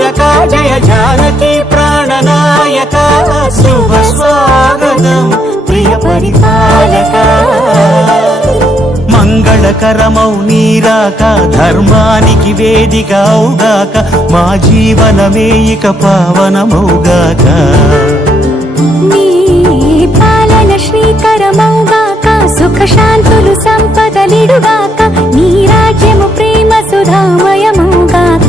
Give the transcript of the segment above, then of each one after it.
తారక జయ జానకి ప్రాణనాయక శుభ స్వాగతం ప్రియ పరిపాలక మంగళకరమౌ నీరాక ధర్మానికి వేదికవుగాక మా జీవనమే ఇక పావనమౌగాక నీ పాలన శ్రీకరమౌగాక సుఖ శాంతులు సంపదలిడుగాక నీ రాజ్యము ప్రేమ సుధామయమౌగాక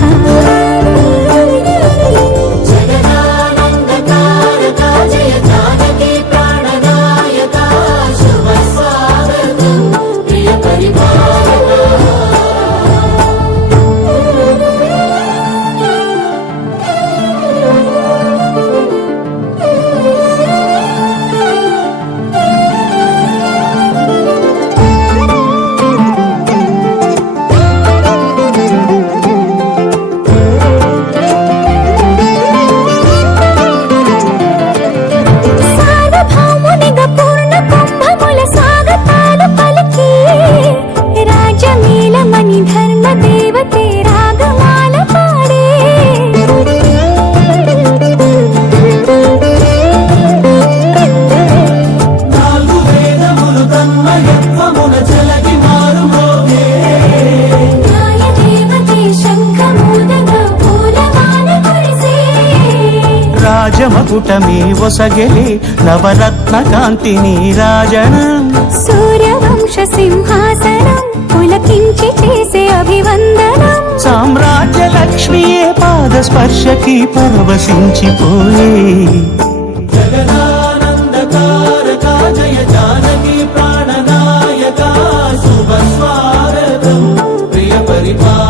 రాజమకుటమే ఒసగెలే నవరత్న కాంతి నీరాజనం సూర్యవంశ సింహాసనం పులకించి చేసే అభివందనం సామ్రాజ్య లక్ష్మియే పాద స్పర్శకి పరవశించిపోయే జగదానందకారక జయ జానకి ప్రాణనాయక శుభ స్వాగతం ప్రియ పరిపాలక